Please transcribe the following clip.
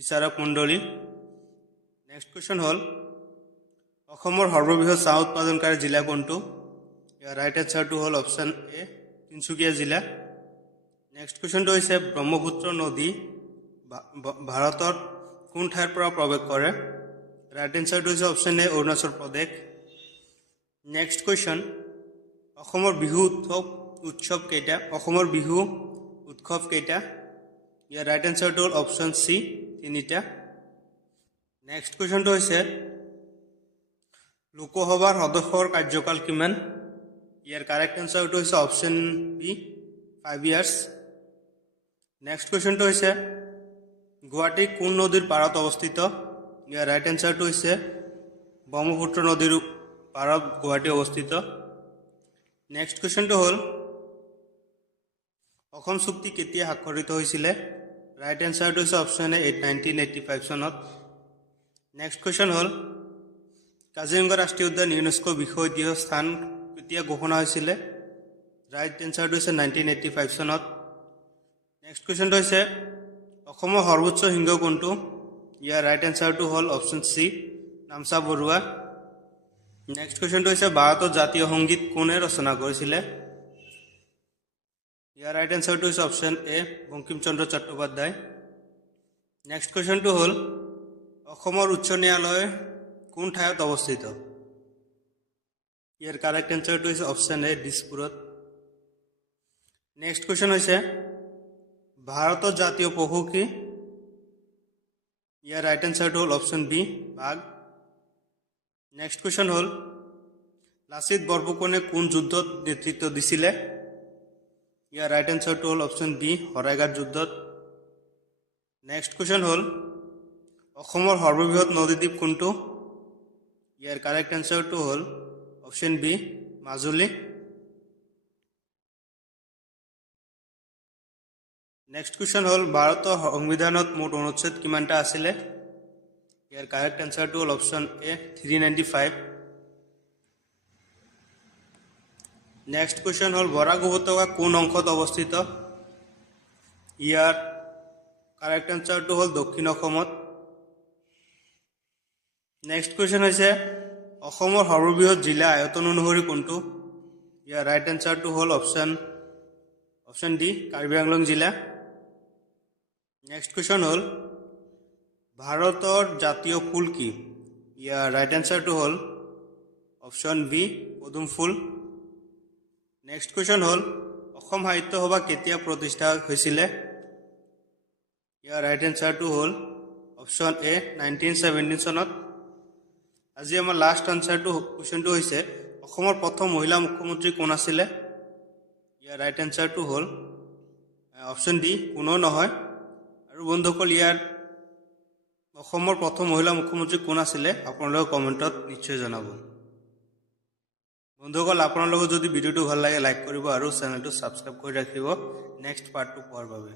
বিচাৰক মণ্ডলী। Next question হ'ল অসমৰ সৰ্ববৃহৎ চাহ উৎপাদনকাৰী জিলা কোনটো? ইয়াৰ ৰাইট এনচাৰটো হ'ল অপশ্যন এ তিনিচুকীয়া জিলা। নেক্সট কুৱেশ্যনটো হৈছে ব্ৰহ্মপুত্ৰ নদী ভাৰতৰ কোন ঠাইৰ পৰা প্ৰৱেশ কৰে? ৰাইট এনচাৰটো হৈছে অপশ্যন এ অৰুণাচল প্ৰদেশ। নেক্সট কুৱেশ্যন অসমৰ বিহু উৎসৱ কেইটা? অসমৰ বিহু উৎসৱ কেইটা? ইয়াৰ ৰাইট এনচাৰটো হ'ল অপশ্যন চি তিনিটা। নেক্সট কুৱেশ্যনটো হৈছে লোকসভাৰ সদস্যৰ কাৰ্যকাল কিমান? ইয়াৰ কাৰেক্ট এনচাৰটো হৈছে অপশ্যন বি 5 years। নেক্সট কুৱেশ্যনটো হৈছে গুৱাহাটী কোন নদীৰ পাৰত অৱস্থিত? ইয়াৰ ৰাইট এনচাৰটো হৈছে ব্ৰহ্মপুত্ৰ নদীৰ পাৰত গুৱাহাটী অৱস্থিত। নেক্সট কুৱেশ্যনটো হ'ল অসম চুক্তি কেতিয়া স্বাক্ষৰিত হৈছিলে? ৰাইট এনচাৰটো হৈছে অপশ্যন এ 1985 চনত। নেক্সট কুৱেশ্যন হ'ল কাজিৰঙা ৰাষ্ট্ৰীয় উদ্যান ইউনেস্কো বিশ্ব ঐতিহ্য স্থান কেতিয়া ঘোষণা হৈছিলে? ৰাইট এনচাৰটো হৈছে 1985 চনত। নেক্সট কুৱেশ্যনটো হৈছে অসমৰ সৰ্বোচ্চ শৃংগ কোনটো? ইয়াৰ ৰাইট এনচাৰটো হ'ল অপশ্যন চি নামচা বৰুৱা। নেক্সট কুৱেশ্যনটো হৈছে ভাৰতৰ জাতীয় সংগীত কোনে ৰচনা কৰিছিলে? ইয়াৰ ৰাইট এনচাৰটো হৈছে option A Bankim Chandra Chattopadhyay. Next কুৱেশ্যনটো হ'ল অসমৰ উচ্চ ন্যায়ালয় কোন ঠাইত অৱস্থিত? ইয়াৰ কাৰেক্ট এনচাৰটো হৈছে অপশ্যন এ দিছপুৰত। নেক্সট কুৱেশ্যন হৈছে ভাৰতৰ জাতীয় পশু কি? ইয়াৰ ৰাইট এনচাৰটো হ'ল অপশ্যন বি বাঘ। নেক্সট কুৱেশ্যন হ'ল লাচিত বৰফুকনে কোন যুদ্ধত নেতৃত্ব দিছিলে? ইয়াৰ ৰাইট এনচাৰটো হ'ল অপশ্যন বি শৰাইঘাট যুদ্ধত। নেক্সট কুৱেশ্যন হ'ল অসমৰ সৰ্ববৃহৎ নদীদ্বীপ কোনটো? ইয়াৰ কাৰেক্ট এনচাৰটো হ'ল option B Majuli. Next question হ'ল ভাৰতৰ সংবিধানত মুঠ অনুচ্ছেদ কিমানটা আছিলে? ইয়াৰ কাৰেক্ট এনচাৰটো হ'ল অপশ্যন এ 395। নেক্সট কুৱেশ্যন হ'ল বৰাক উপত্যকা কোন অংশত অৱস্থিত? ইয়াৰ কাৰেক্ট এনচাৰটো হ'ল দক্ষিণ অসমত। নেক্সট কুৱেশ্যন হৈছে অসমৰ সৰ্ববৃহৎ জিলা আয়তন অনুসৰি কোনটো? ইয়াৰ ৰাইট এনচাৰটো হ'ল অপশ্যন ডি কাৰ্বি আংলং জিলা। নেক্সট কুৱেশ্যন হ'ল ভাৰতৰ জাতীয় ফুল কি? ইয়াৰ ৰাইট এনচাৰটো হ'ল অপশ্যন বি পদুম ফুল। নেক্সট কুৱেশ্যন হ'ল অসম সাহিত্য সভা কেতিয়া প্ৰতিষ্ঠা হৈছিলে? ইয়াৰ ৰাইট এনচাৰটো হ'ল অপশ্যন এ 1917 চনত। আজি আমাৰ লাষ্ট আনচাৰটো কুৱেশ্যনটো হৈছে অসমৰ প্ৰথম মহিলা মুখ্যমন্ত্ৰী কোন আছিলে? ইয়াৰ ৰাইট এনচাৰটো হ'ল অপশ্যন ডি কোনো নহয়। আৰু বন্ধুসকল ইয়াৰ অসমৰ প্ৰথম মহিলা মুখ্যমন্ত্ৰী কোন আছিলে আপোনালোকে কমেণ্টত নিশ্চয় জনাব। বন্ধুসকল আপোনালোকৰ যদি ভিডিঅ'টো ভাল লাগে লাইক কৰিব আৰু চেনেলটো ছাবস্ক্ৰাইব কৰি ৰাখিব নেক্সট পাৰ্টটো পোৱাৰ বাবে।